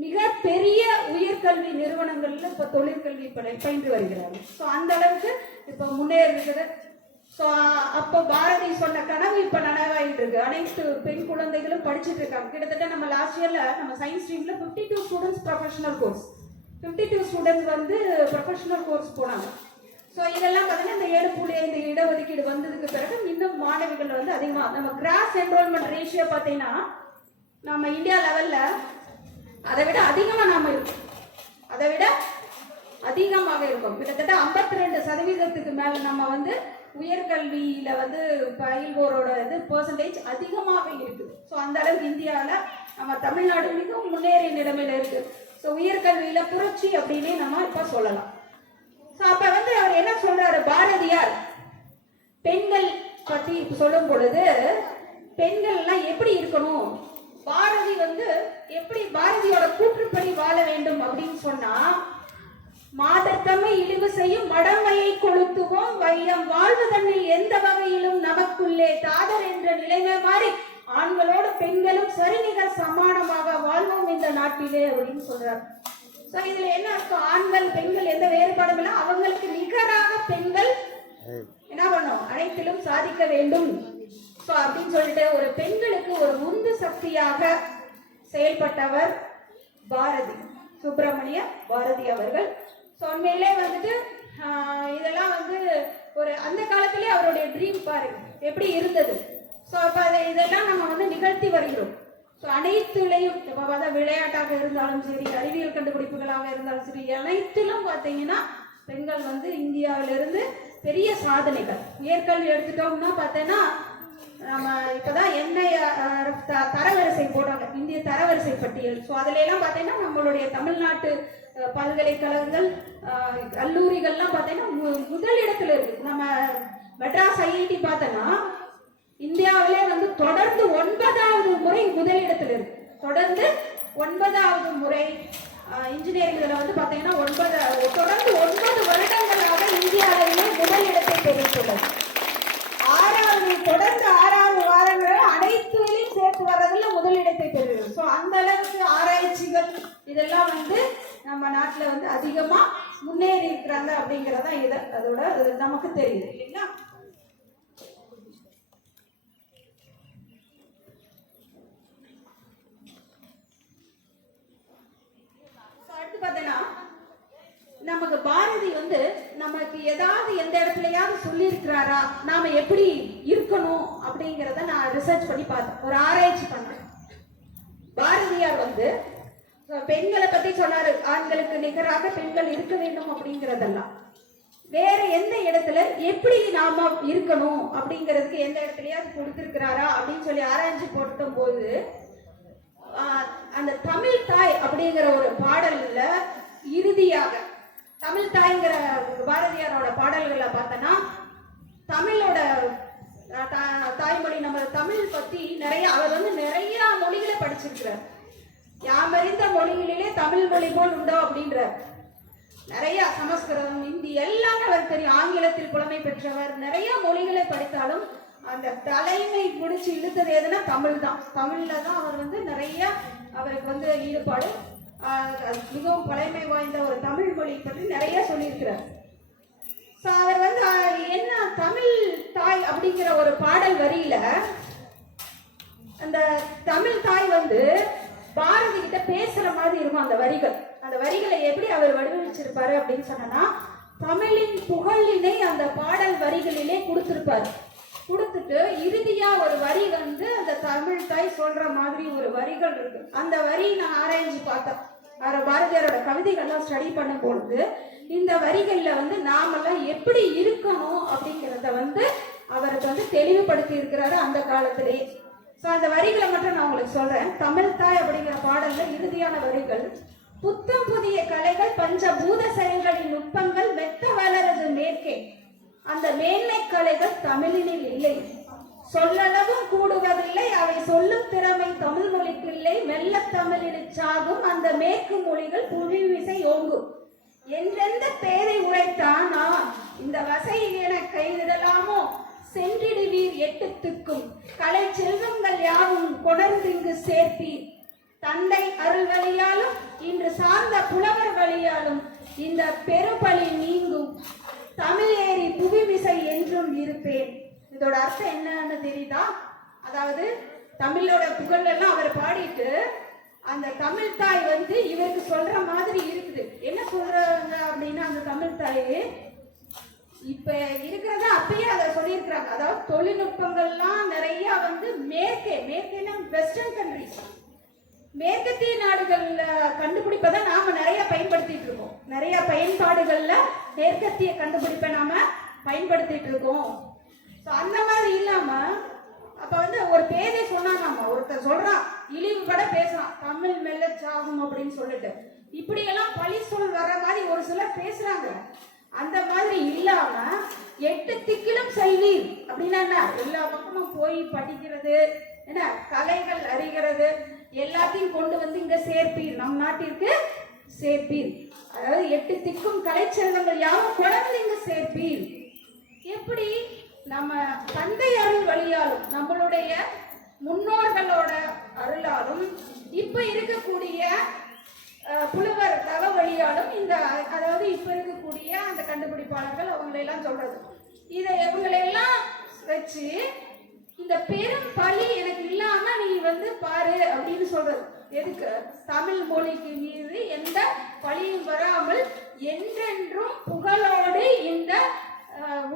மிக பெரிய உயர்கல்வி நிறுவனங்கள்ல இப்ப தொழிற்கல்வி பயின்று வருகிறார்கள். ஸோ அந்த அளவுக்கு இப்ப முன்னேறுகிறது. ஸோ அப்போ பாரதி சொன்ன கனவு இப்ப நனவாயிட்டு இருக்கு. அனைத்து பெண் குழந்தைகளும் படிச்சுட்டு இருக்காங்க. கிட்டத்தட்ட நம்ம லாஸ்ட் இயர்ல நம்ம சயின்ஸ் ஸ்ட்ரீம்ல 52 ஸ்டூடெண்ட்ஸ் ப்ரொஃபஷனல் கோர்ஸ், 52 ஸ்டூடெண்ட்ஸ் வந்து ப்ரொஃபஷனல் கோர்ஸ் போனாங்க. ஸோ இதெல்லாம் பார்த்தீங்கன்னா இந்த 7.5 இடஒதுக்கீடு வந்ததுக்கு பிறகு இன்னும் மாணவிகள் வந்து அதிகமாக, நம்ம கிராஸ் என்ரோல்மெண்ட் ரேஷியோ பார்த்தீங்கன்னா நம்ம இந்தியா லெவல்ல அதை விட அதிகமாக நாம இருக்கோம், அதை விட அதிகமாக இருக்கும். கிட்டத்தட்ட 52% மேல நம்ம வந்து உயர்கல்வியில வந்து பயில்வோரோட இது பெர்சன்டேஜ் அதிகமாக இருக்குது. ஸோ அந்த அளவுக்கு இந்தியாவில் நம்ம தமிழ்நாடு மிகவும் முன்னேறிய நிலைமையில இருக்கு. ஸோ உயர்கல்வியில புரட்சி அப்படின்னே நம்ம இப்ப சொல்லலாம். ஸோ அப்ப வந்து அவர் என்ன சொல்றாரு, பாரதியார் பெண்கள் பத்தி சொல்லும் பொழுது பெண்கள் எல்லாம் எப்படி இருக்கணும், பாரதி வந்து எப்படி பாரதியோட கூற்றுப்படி வாழ வேண்டும் அப்படின்னு சொன்னா, மாதத்தமை இழிவு செய்யும் மடமையை கொளுத்துவோம் வையம் வாழ்வதன்னில் எந்த வகையிலும் நமக்குள்ளே தாதர் என்ற நிலைமை மாறி ஆண்களோடு பெண்களும் சரிநிகர் சமானமாக வாழ்வோம் இந்த நாட்டிலே அப்படின்னு சொல்றார். சோ இதுல என்ன அர்த்தம், ஆண்கள் பெண்கள் எந்த வேறுபாடும் இல்லை, அவங்களுக்கு நிகராக பெண்கள் என்ன பண்ணும், அனைத்திலும் சாதிக்க வேண்டும். சோ அப்படின்னு சொல்லிட்டு ஒரு பெண்களுக்கு ஒரு உந்து சக்தியாக செயல்பட்டவர் பாரதி, சுப்பிரமணிய பாரதி அவர்கள். ஸோ உண்மையிலே வந்துட்டு இதெல்லாம் வந்து ஒரு அந்த காலத்திலே அவருடைய ட்ரீம் பாருங்க எப்படி இருந்தது. ஸோ அப்போ இதெல்லாம் நம்ம வந்து நிகழ்த்தி வருகிறோம். ஸோ அனைத்துலையும் இப்போ பார்த்தா விளையாட்டாக இருந்தாலும் சரி, அறிவியல் கண்டுபிடிப்புகளாக இருந்தாலும் சரி, அனைத்திலும் பார்த்தீங்கன்னா பெண்கள் வந்து இந்தியாவிலிருந்து பெரிய சாதனைகள். உயர்கல்வி எடுத்துட்டோம்னா பார்த்தோன்னா நம்ம இப்போதான் தரவரிசை போடுறாங்க, இந்திய தரவரிசை பட்டியல். ஸோ அதுல எல்லாம் பார்த்தீங்கன்னா நம்மளுடைய தமிழ்நாட்டு பல்கலைக்கழகங்கள் கல்லூரிகள்லாம் பார்த்தீங்கன்னா முதலிடத்துல இருக்கு. நம்ம மெட்ராஸ் ஐஐடி பார்த்தோன்னா இந்தியாவிலே வந்து தொடர்ந்து 9வது முறை முதலிடத்துல இருக்கு. தொடர்ந்து 9வது முறை இன்ஜினியரிங் இதில் வந்து பார்த்தீங்கன்னா தொடர்ந்து 9 வருடங்களாக இந்தியாவிலே முதலிடத்தை பெற்றுள்ளது. தொடர்ந்து 6வது வாரங்கள் அனைத்துலையும் சேர்த்து வர்றதுல முதலிடத்தை பெறுகிறது. ஸோ அந்த அளவுக்கு ஆராய்ச்சிகள் இதெல்லாம் வந்து நம்ம நாட்டில் வந்து அதிகமா முன்னேறி இருக்கிறாங்க அப்படிங்கிறதா அதோட நமக்கு தெரியுது இல்லைங்களா. அடுத்து பார்த்தீங்கன்னா நமக்கு பாரதி வந்து நமக்கு ஏதாவது எந்த இடத்துலயாவது சொல்லி இருக்கிறாரா, நாம எப்படி இருக்கணும் அப்படிங்கிறத நான் ரிசர்ச் பண்ணி பார்த்தேன், ஒரு ஆராய்ச்சி பண்ணேன். பாரதியார் வந்து பெண்களை பத்தி சொன்னாரு, ஆண்களுக்கு நிகராக பெண்கள் இருக்க வேண்டும் அப்படிங்கிறதெல்லாம். வேற எந்த இடத்துல எப்படி நாம இருக்கணும் அப்படிங்கிறதுக்கு எந்த இடத்துலயாவது கொடுத்திருக்கிறாரா அப்படின்னு சொல்லி ஆராய்ச்சி போட்டும் போது அந்த தமிழ் தாய் அப்படிங்கிற ஒரு பாடல்ல இறுதியாக தமிழ் தாய்ங்கிற பாரதியாரோட பாடல்களை பார்த்தோன்னா தமிழோட தாய்மொழி நம்ம தமிழ் பத்தி அவர் வந்து நிறைய மொழிகளை படிச்சிருக்கிறார். யாமறிந்த மொழிகளிலே தமிழ் மொழி போல் உண்டோ அப்படின்ற நிறைய சமஸ்கிருதம் ஹிந்தி எல்லாமே அவர் தெரியும். ஆங்கிலத்தில் புலமை பெற்றவர், நிறைய மொழிகளை படித்தாலும் அந்த தலைமை பிடிச்சி இழுத்தது எதுனா தமிழ் தான். தமிழ்ல தான் அவர் வந்து நிறைய அவருக்கு வந்து ஈடுபாடு, மிகவும் பழமை வாய்ந்த ஒரு தமிழ் மொழி பற்றி நிறைய சொல்லியிருக்கிறார். அவர் வந்து என்ன தமிழ் தாய் அப்படிங்கிற ஒரு பாடல் வரியில அந்த தமிழ் தாய் வந்து பாரதி கிட்ட பேசுற மாதிரி இருக்கும் அந்த வரிகள். அந்த வரிகளை எப்படி அவர் வடிவமைச்சிருப்பாரு அப்படின்னு சொன்னா, தமிழின் புகழினை அந்த பாடல் வரிகளிலே கொடுத்திருப்பாரு. கொடுத்துட்டு இறுதியா ஒரு வரி வந்து அந்த தமிழ் தாய் சொல்ற மாதிரி ஒரு வரிகள் இருக்கு. அந்த வரி நான் ஆராய்ச்சி பார்த்தேன். பாரதியாரோட கவிதைகள்லாம் ஸ்டடி பண்ணும் பொழுது இந்த வரிகள்ல வந்து நாமெல்லாம் எப்படி இருக்கணும் அப்படிங்கிறத வந்து அவருக்கு வந்து தெளிவுபடுத்தி இருக்கிறாரு அந்த காலத்திலேயே. ஸோ அந்த வரிகளை மட்டும் நான் உங்களுக்கு சொல்றேன். தமிழ் தாய் அப்படிங்கிற பாடல்ல இறுதியான வரிகள், புத்தம் புதிய கலைகள் பஞ்சபூத செயல்களின் நுட்பங்கள் மெத்த வளரது மேற்கே, அந்த மேன்மை கலைகள் தமிழினில் இல்லை, சொல்லளவும் கூடுவதில்லை, அவை சொல்லும் திறமை தமிழ் மொழிக்கு இல்லை, மெல்ல தமிழில் சாகும் அந்த மேற்கு மொழிகள் புவிவிசை ஓங்கும், எந்தெந்த பேரை உரைத்தான் இந்த வசையில் என கைவிடலாமோ, சென்றிடுவீர் எட்டுத்துக்கும் கலை செல்வங்கள் யாவும் கொணர்ந்திங்கு சேர்ப்பீர், தந்தை அருள் வழியாலும் இன்று சார்ந்த புலவர் வழியாலும் இந்த பெருபலி நீங்கும், தமிழ் ஏறி புவிவிசை என்றும் இருப்பேன். இதோட அர்த்தம் என்னன்னு தெரியுதா? அதாவது தமிழோட புகழ் எல்லாம் அவர் பாடிட்டு அந்த தமிழ் தாய் வந்து இவருக்கு சொல்ற மாதிரி இருக்குது. என்ன சொல்றாங்க அப்படின்னா, அந்த தமிழ் தாய் இப்ப இருக்கிறத அப்பயே அதை சொல்லியிருக்கிறாங்க. அதாவது தொழில்நுட்பங்கள்லாம் நிறைய வந்து மேற்கேன்னா வெஸ்டர்ன் கண்ட்ரிஸ், மேற்கத்திய நாடுகள்ல கண்டுபிடிப்பதை நாம நிறைய பயன்படுத்திட்டு இருக்கோம். நிறைய பயன்பாடுகள்ல மேற்கத்திய கண்டுபிடிப்பை நாம பயன்படுத்திட்டு இருக்கோம். ஸோ அந்த மாதிரி இல்லாம அப்ப வந்து ஒரு பேரை சொன்னாங்க, ஒருத்தர் சொல்றான் இழிவுபட பேசுறான், தமிழ் மெல்ல சாகும் அப்படின்னு சொல்லிட்டு, இப்படியெல்லாம் பழி சொல் வர மாதிரி ஒரு சிலர் பேசுறாங்க. அந்த மாதிரி இல்லாம 8 திக்கிலும் செய்வீர் அப்படின்னா என்ன, எல்லா பக்கமும் போய் படிக்கிறது, என்ன கலைகள் அறிகிறது எல்லாத்தையும் கொண்டு வந்து இங்க சேர்ப்பீர், நம் நாட்டிற்கு சேர்ப்பீர். அதாவது 8 திக்கும் கலை செல்வங்கள் யாவும் கொண்டு இங்க சேர்ப்பீர். எப்படி நம்ம தந்தை அருள் வழியாலும் நம்மளுடைய முன்னோர்களோட அருளாலும் இப்ப இருக்கக்கூடிய புலவர் தவ வழியாலும் இந்த அதாவது இப்ப இருக்கக்கூடிய அந்த கண்டுபிடிப்பாளர்கள் அவங்களெல்லாம் சொல்றது, இதை இவங்களெல்லாம் வச்சு இந்த பெரும் பழி எனக்கு இல்லாம நீ வந்து பாரு அப்படின்னு சொல்றது. எதுக்கு? தமிழ் மொழிக்கு மீது எந்த பழியும் வராமல் என்றென்றும் புகழோடு இந்த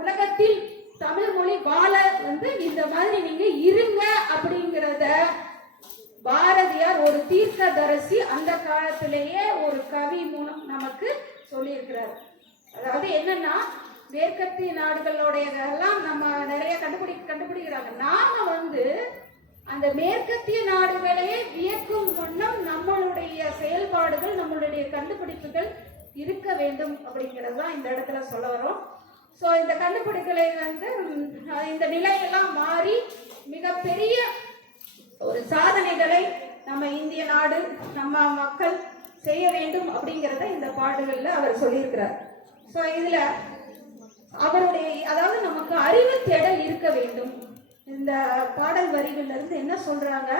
உலகத்தில் தமிழ் மொழி வாழ வந்து இந்த மாதிரி நீங்க இருங்க அப்படிங்கிறத பாரதியார் ஒரு தீர்க்கதரிசி அந்த காலத்திலேயே ஒரு கவி மூலம் நமக்கு சொல்லியிருக்கிறார். அதாவது என்னன்னா, மேற்கத்திய நாடுகளோடையதெல்லாம் நம்ம நிறைய கண்டுபிடிக்கிறாங்க. நாம வந்து அந்த மேற்கத்திய நாடுகளையே வியக்கும் வண்ணம் நம்மளுடைய செயல்பாடுகள் நம்மளுடைய கண்டுபிடிப்புகள் இருக்க வேண்டும் அப்படிங்கிறது தான் இந்த இடத்துல சொல்ல வரோம். ஸோ இந்த கண்டுபிடிப்புகளை வந்து இந்த நிலையெல்லாம் மாறி மிகப்பெரிய ஒரு சாதனைகளை நம்ம இந்திய நாடு நம்ம மக்கள் செய்ய வேண்டும் அப்படிங்கிறத இந்த பாடல்கள்ல அவர் சொல்லியிருக்கிறார். ஸோ இதுல அவருடைய அதாவது நமக்கு அறிவு தேடல் இருக்க வேண்டும். இந்த பாடல் வரிகள்ல இருந்து என்ன சொல்றாங்க,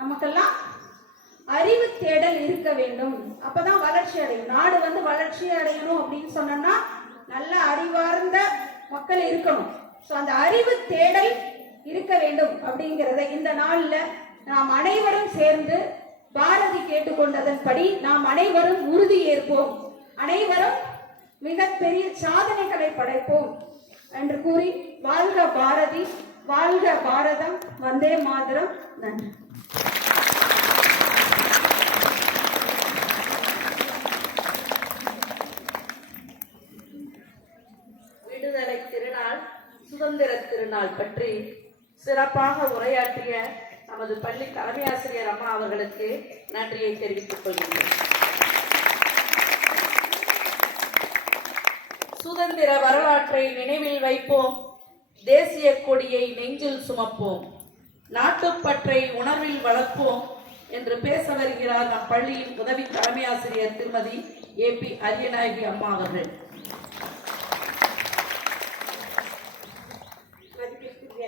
நமக்கெல்லாம் அறிவு தேடல் இருக்க வேண்டும், அப்பதான் வளர்ச்சி அடையும். நாடு வந்து வளர்ச்சி அடையணும் அப்படின்னு சொன்னா நல்ல அறிவார்ந்த மக்கள் இருக்கணும். ஸோ அந்த அறிவு தேடல் இருக்க வேண்டும் அப்படிங்கிறத இந்த நாள்ல நாம் அனைவரும் சேர்ந்து பாரதி கேட்டுக்கொண்டதன்படி நாம் அனைவரும் உறுதி ஏற்போம், அனைவரும் மிகப்பெரிய சாதனைகளை படைப்போம் என்று கூறி, வாழ்க பாரதி, வாழ்க பாரதம், வந்தே மாதரம். நன்றி. விடுதலை திருநாள், சுதந்திர திருநாள் பற்றி சிறப்பாக உரையாற்றிய நமது பள்ளி தலைமை ஆசிரியர் அம்மா அவர்களுக்கு நன்றியை தெரிவித்துக் கொள்கிறேன். சுதந்திர வரலாற்றை நினைவில் வைப்போம், தேசிய கொடியை நெஞ்சில் சுமப்போம், நாட்டுப்பற்றை உணர்வில் வளர்ப்போம் என்று பேச வருகிறார் நம் பள்ளியின் உதவி தலைமை ஆசிரியர் திருமதி AP அரியநாயகி அம்மா அவர்கள்.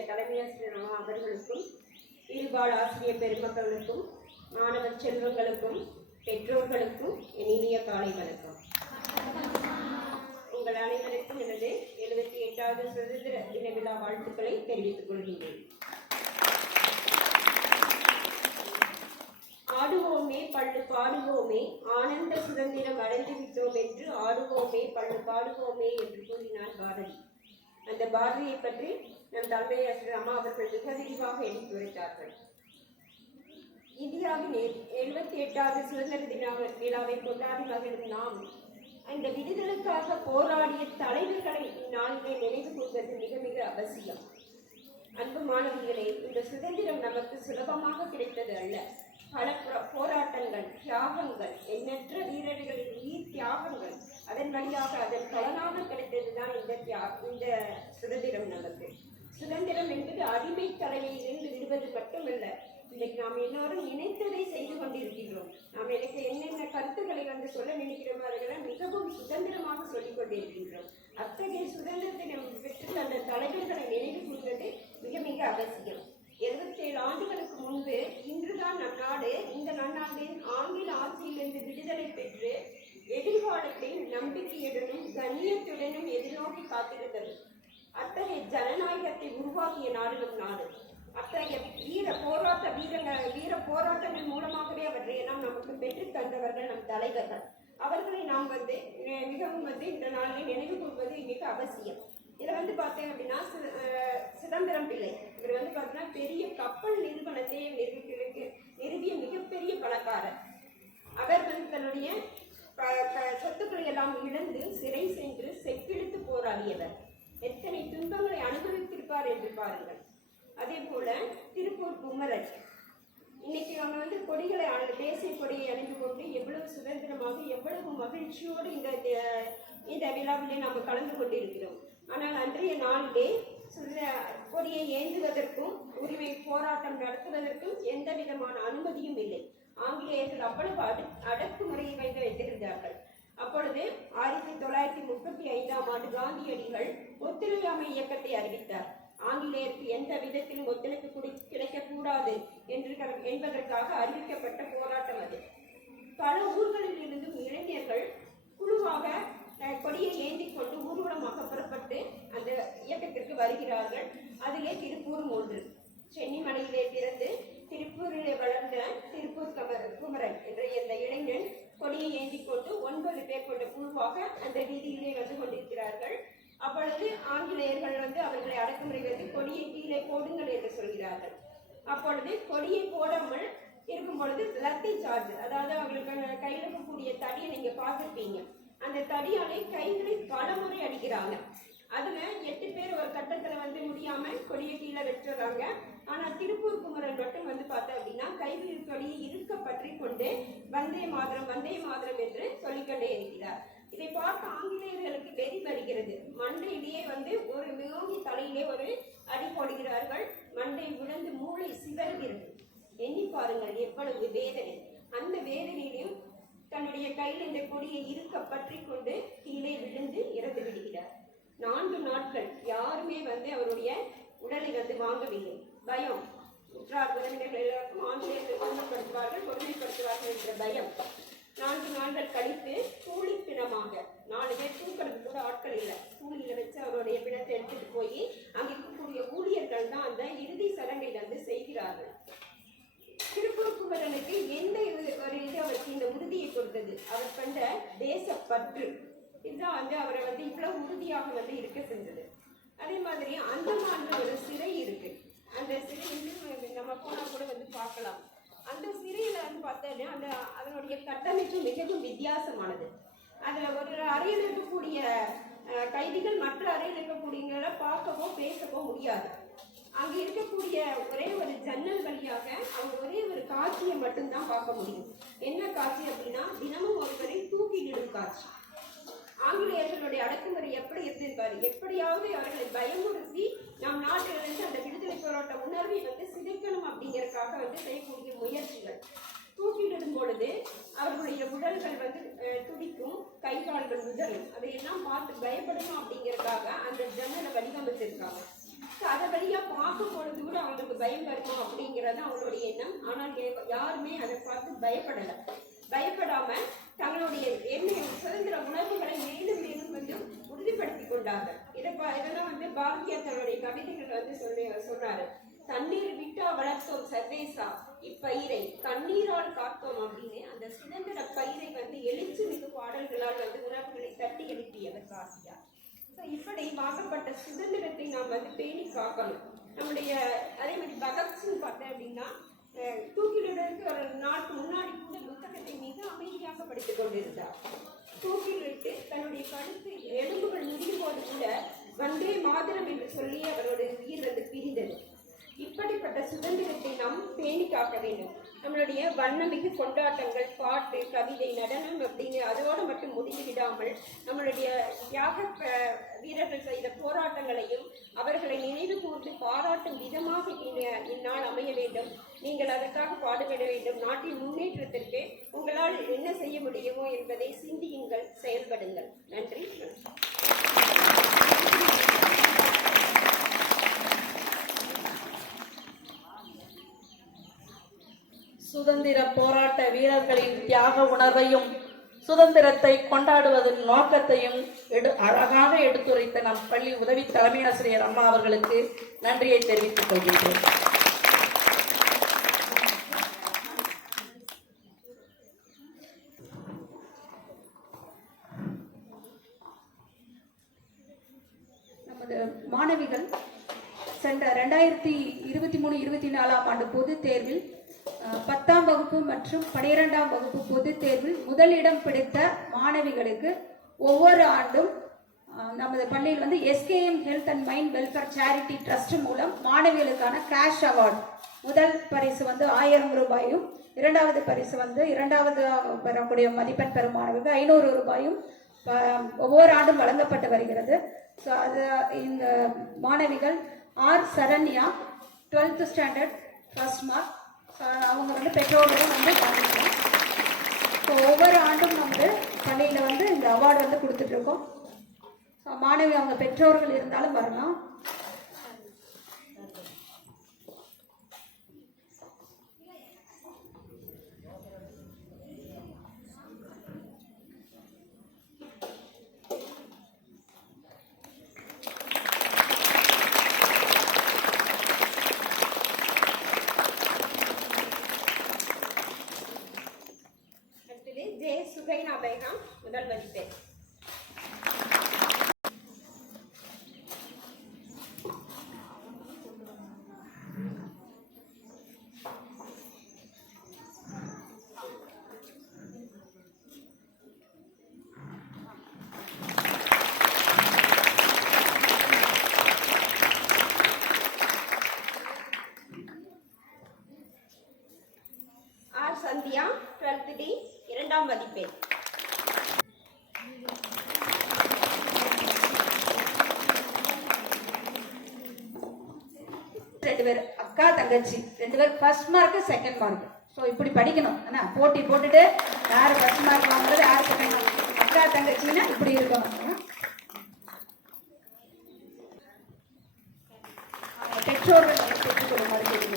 தலைமை ஆசிரியர் அம்மா அவர்களுக்கும், இருபால் ஆசிரியர் பெருமக்களுக்கும், மாணவர் செல்வங்களுக்கும், பெற்றோர்களுக்கும் என் இனிய காலை வணக்கம். உங்கள் அனைவருக்கும் எனது 78வது சுதந்திர தின விழா வாழ்த்துக்களை தெரிவித்துக் கொள்கின்றேன். ஆடுவோமே பள்ளு பாடுவோமே, ஆனந்த சுதந்திரம் அடைந்து விட்டோம் என்று ஆடுவோமே பள்ளு பாடுவோமே என்று கூறினார் பாரதி. அந்த பாரதியை பற்றி நம் தலைமை ஆசிரியர் அம்மா அவர்கள் மிக விரிவாக எடுத்துரைத்தார்கள். இந்தியாவின் 78வது சுதந்திர விழாவை கொண்டாடி மகிழும் நாம் அந்த விடுதலுக்காக போராடிய தலைவர்களை இந்நாளிலே நினைவு கூர்வது மிக மிக அவசியம். அன்பு மாணவிகளே, இந்த சுதந்திரம் நமக்கு சுலபமாக கிடைத்தது அல்ல. பல போராட்டங்கள், தியாகங்கள், எண்ணற்ற வீரர்களின் உயிர் தியாகங்கள், அதன் வழியாக அதன் பலனாக கிடைத்ததுதான் இந்த சுதந்திரம் நமக்கு. சுதந்திரம் என்பது அடிமை தலைமையிலிருந்து விடுவது மட்டுமல்ல, இன்னைக்கு நாம் எல்லோரும் நினைத்ததை செய்து கொண்டிருக்கின்றோம். நாம் எனக்கு என்னென்ன கருத்துக்களை சொல்ல நினைக்கிறவர்களை மிகவும் சுதந்திரமாக சொல்லிக் கொண்டிருக்கின்றோம். அத்தகைய சுதந்திரத்தை நாம் பெற்று அந்த தலைவர்களை நினைவு கூறுவது மிக மிக அவசியம். 77 ஆண்டுகளுக்கு முன்பு இன்றுதான் நம் நாடு இந்த நன்னாண்டின் ஆங்கில ஆட்சியிலிருந்து விடுதலை பெற்று எதிர்காலத்தை நம்பிக்கையுடனும் கண்ணியத்துடனும் எதிர்நோக்கி காத்திருந்தது. அத்தகைய ஜனநாயகத்தை உருவாக்கிய நாடு நம் நாடு. அத்தகைய வீர போராட்டங்கள் மூலமாகவே அவற்றையெல்லாம் நமக்கு பெற்று தந்தவர்கள் நம் தலைவர்கள். அவர்களை நாம் மிகவும் இந்த நாளில் நினைவு கூறுவது மிக அவசியம். இதில் பார்த்தேன் அப்படின்னா சிதம்பரம் பிள்ளை, இவர் பார்த்தீங்கன்னா பெரிய கப்பல் நிறுவனத்தை நிறுவிய மிகப்பெரிய பணக்காரர். அவர் தன்னுடைய சொத்துக்களை எல்லாம் இழந்து சிறை சென்று செக்கிழுத்து போராடியவர். எத்தனை துன்பங்களை அனுபவித்திருப்பார் என்று பாருங்கள். அதே போல திருப்பூர் குமரன் இன்னைக்கு அவங்க வந்து கொடிகளை தேசிய கொடியை அணிந்து கொண்டு எவ்வளவு சுதந்திரமாக எவ்வளவு மகிழ்ச்சியோடு இந்த விழாவிலே நாம் கலந்து கொண்டிருக்கிறோம். ஆனால் அன்றைய நாளிலே கொடியை ஏந்துவதற்கும் உரிமை போராட்டம் நடத்துவதற்கும் எந்த விதமான அனுமதியும் இல்லை. ஆங்கிலேயர்கள் அவ்வளவு அடக்குமுறையை வைத்திருந்தார்கள். அப்பொழுது 1935ஆம் ஆண்டு காந்தியடிகள் ஒத்துழையாமை இயக்கத்தை அறிவித்தார். ஆங்கிலேயருக்கு எந்த விதத்திலும் ஒத்துழைப்பு கிடைக்கக்கூடாது என்பதற்காக அறிவிக்கப்பட்ட போராட்டம் அது. பல ஊர்களில் இருந்தும் இளைஞர்கள் குழுவாக கொடியை ஏந்தி கொண்டு ஊர்வலமாக புறப்பட்டு அந்த இயக்கத்திற்கு வருகிறார்கள். அதிலே திருப்பூரும் ஒன்று. சென்னிமலையிலே பிறந்து திருப்பூரிலே வளர்ந்த திருப்பூர் குமரன் என்ற இந்த இளைஞன் கொடியை ஏந்தி கொண்டு 9 பேர் கொண்ட குழுவாக அந்த வீதியிலே வந்து கொண்டிருக்கிறார்கள். அப்பொழுது ஆங்கிலேயர்கள் வந்து அவர்களை அடக்குமுறை வைத்து கொடியை கீழே போடுங்கள் என்று சொல்கிறார்கள். அப்பொழுது கொடியை போடாமல் இருக்கும் பொழுது லத்தி சார்ஜ், அதாவது அவங்களுக்கு கையில் இருக்கக்கூடிய தடியை நீங்க பார்த்துருப்பீங்க. அந்த தடியாலே கைகளை பலமுறை அடிக்கிறாங்க. அதுல 8 பேர் ஒரு கட்டத்துல வந்து முடியாம கொடியை கீழே வச்சுறாங்க. ஆனா திருப்பூர் குமரன் மட்டும் வந்து பார்த்தா அப்படின்னா கைவில் கொடியை இருக்க பற்றி கொண்டு வந்தே மாதரம் வந்தே மாதரம் என்று சொல்லிக்கொண்டே இருக்கிறார். இதை பார்த்து ஆங்கிலேயர்களுக்கு வெறி வருகிறது. மண்டையிலேயே வந்து ஒரு மிகோங்கி தலையிலே ஒரு அடி போடுகிறார்கள். மண்டை விழுந்து மூளை சிதறுகிறது. எண்ணி பாருங்கள் எவ்வளவு வேதனை. அந்த வேதனையிலும் தன்னுடைய கையில் இந்த கொடியை இருக்க பற்றி கொண்டு கீழே விழுந்து இறந்து விடுகிறார். 4 நாட்கள் யாருமே வந்து அவருடைய உடலை வந்து வாங்கவில்லை. பயம். உற்றார் உறவினர்கள் எல்லாருக்கும் ஆங்கிலேயர்கள் கொடுமைப்படுத்துவார்கள் என்ற பயம். 4 நாட்கள் கழித்து கூலி பிணமாக 4 பேர் தூக்கிறது கூட ஆட்கள் இல்லை. கூலியில வச்சு அவருடைய பிணத்தை எடுத்துட்டு போய் அங்கே இருக்கக்கூடிய ஊழியர்கள் தான் அந்த இறுதி சடங்கை வந்து செய்கிறார்கள். திருப்பூர் குமரனுக்கு எந்த ஒரு இது அவருக்கு இந்த உறுதியை கொடுத்தது? அவர் கண்ட தேசப்பற்று இதுதான் வந்து அவரை வந்து இவ்வளவு உறுதியாக வந்து இருக்க செஞ்சது. அதே மாதிரி அந்தமான்ல ஒரு சிறை இருக்கு. அந்த சிறை வந்து நம்ம போனா கூட வந்து பார்க்கலாம். அந்த சிறையில வந்து பார்த்தா அந்த அதனுடைய கட்டமைப்பு மிகவும் வித்தியாசமானது. அதுல ஒரு அறையில் இருக்கக்கூடிய கைதிகள் மற்ற அறையில் இருக்கக்கூடியவங்கள பார்க்கவோ பேசவோ முடியாது. அங்க இருக்கக்கூடிய ஒரே ஒரு ஜன்னல் வழியாக அவங்க ஒரே ஒரு காட்சியை மட்டும்தான் பார்க்க முடியும். என்ன காட்சி அப்படின்னா தினமும் ஒருவரை தூக்கிலிடும் காட்சி. ஆங்கிலேயர்களுடைய அடக்குமுறை எப்படி இருந்திருப்பாரு? எப்படியாவது அவர்களை பயமுறுத்தி நம் நாட்டிலிருந்து அந்த விடுதலை போராட்ட உணர்வை வந்து சிதைக்கணும் அப்படிங்கறதுக்காக வந்து செய்யக்கூடிய முயற்சிகள். தூக்கிலிடும் பொழுது அவர்களுடைய உடல்கள் வந்து துடிக்கும், கை கால்கள் உதறும். அதையெல்லாம் பார்த்து பயப்படணும் அப்படிங்கறதுக்காக அந்த ஜன்னலை வடிவமைச்சிருக்காங்க. அதை வழியா பார்க்கும் பொழுது கூட அவங்களுக்கு பயம் வருமா அப்படிங்கிறது அவங்களுடைய எண்ணம். ஆனால் யாருமே அதை பார்த்து பயப்படாம தங்களுடைய சுதந்திர உணர்வுகளை மேலும் மேலும் கொஞ்சம் உறுதிப்படுத்தி கொண்டார்கள். இதெல்லாம் வந்து பாரதியார் தன்னுடைய கவிதைகள் வந்து சொன்னாரு. தண்ணீர் விட்டா வளர்த்தோம் சர்வேசா இப்பயிரை கண்ணீரால் காத்தோம் அப்படின்னு அந்த சுதந்திர பயிரை வந்து எழுச்சி மிகு பாடல்களால் வந்து உணர்வுகளை தட்டி எழுப்பியவர் பாரதியார். இப்படி வாங்கப்பட்ட சுதந்திரத்தை நாம் வந்து பேணி காக்கணும். நம்முடைய அதே மாதிரி பகத்சிங் பார்த்தேன் அப்படின்னா தூக்கிலிடுறதுக்கு ஒரு நாளுக்கு முன்னாடி கூட புத்தகத்தை மிக அமைதியாக படித்துக் கொண்டிருந்தார். தூக்கிலிட்டு தன்னுடைய கழுத்து எலும்புகள் முடியும் போது கூட வந்தே மாதரம் என்று சொல்லி அவருடைய உயிர் வந்து பிரிந்தது. இப்படிப்பட்ட சுதந்திரத்தை நாம் பேணி காக்க வேண்டும். நம்மளுடைய வண்ணமிகு கொண்டாட்டங்கள், பாட்டு, கவிதை, நடனம் அப்படிங்கிற அதோடு மட்டும் முடிந்து விடாமல் நம்மளுடைய தியாக வீரர்கள் செய்த போராட்டங்களையும் அவர்களை நினைவு கூர்ந்து பாராட்டும் விதமாக இந்நாள் அமைய வேண்டும். நீங்கள் அதற்காக பாடுபட வேண்டும். நாட்டின் முன்னேற்றத்திற்கு உங்களால் என்ன செய்ய முடியுமோ என்பதை சிந்தியுங்கள், செயல்படுங்கள். நன்றி. சுதந்திர போராட்ட வீரர்களின் தியாக உணர்வையும் சுதந்திரத்தை கொண்டாடுவதன் நோக்கத்தையும் அழகாக எடுத்துரைத்த நம் பள்ளி உதவி தலைமை ஆசிரியர் அம்மா அவர்களுக்கு நன்றியை தெரிவித்துக் கொள்கின்றேன். நமது மாணவிகள் சென்ற 2023-24ஆம் ஆண்டு பொதுத் தேர்வில் 10ஆம் வகுப்பு மற்றும் 12ஆம் வகுப்பு பொதுத் தேர்வில் முதலிடம் பிடித்த மாணவிகளுக்கு ஒவ்வொரு ஆண்டும் நமது பள்ளியில் வந்து SKM health and mind welfare charity trust மூலம் மாணவிகளுக்கான கேஷ் அவார்டு. முதல் பரிசு வந்து 1000 ரூபாயும், இரண்டாவது பரிசு வந்து இரண்டாவது பெறக்கூடிய மதிப்பெண் பெறும் மாணவர்களுக்கு 500 ரூபாயும் ஒவ்வொரு ஆண்டும் வழங்கப்பட்டு வருகிறது. ஸோ அது இந்த மாணவிகள் R Saranya 12th standard first mark. அவங்க வந்து பெற்றோர்களும் வந்து வாங்கிக்கலாம். ஸோ ஒவ்வொரு ஆண்டும் வந்து பள்ளியில் வந்து இந்த அவார்டு வந்து கொடுத்துட்ருக்கோம். ஸோ மாணவி அவங்க பெற்றோர்கள் இருந்தாலும் வரலாம். ஜே சுகைனா பேகம் முதல் மதிப்பெண். ஆர் சந்தியா 12th டி இரண்டாம் மதிப்பெண். ரெண்டு பேர் அக்கா தங்கச்சி, ரெண்டு பேர் first mark second mark. So இப்படி படிக்கணும். ஆனா போட்டி போட்டுட்டு யார் ஃபர்ஸ்ட் மார்க் வாங்குறது யார் செகண்ட் மார்க், அக்கா தங்கச்சின்னா இப்படி இருக்கணும். பெற்றோர்கள் பெற்றுக்கொள்ளுமாறு கேட்கிறேன்.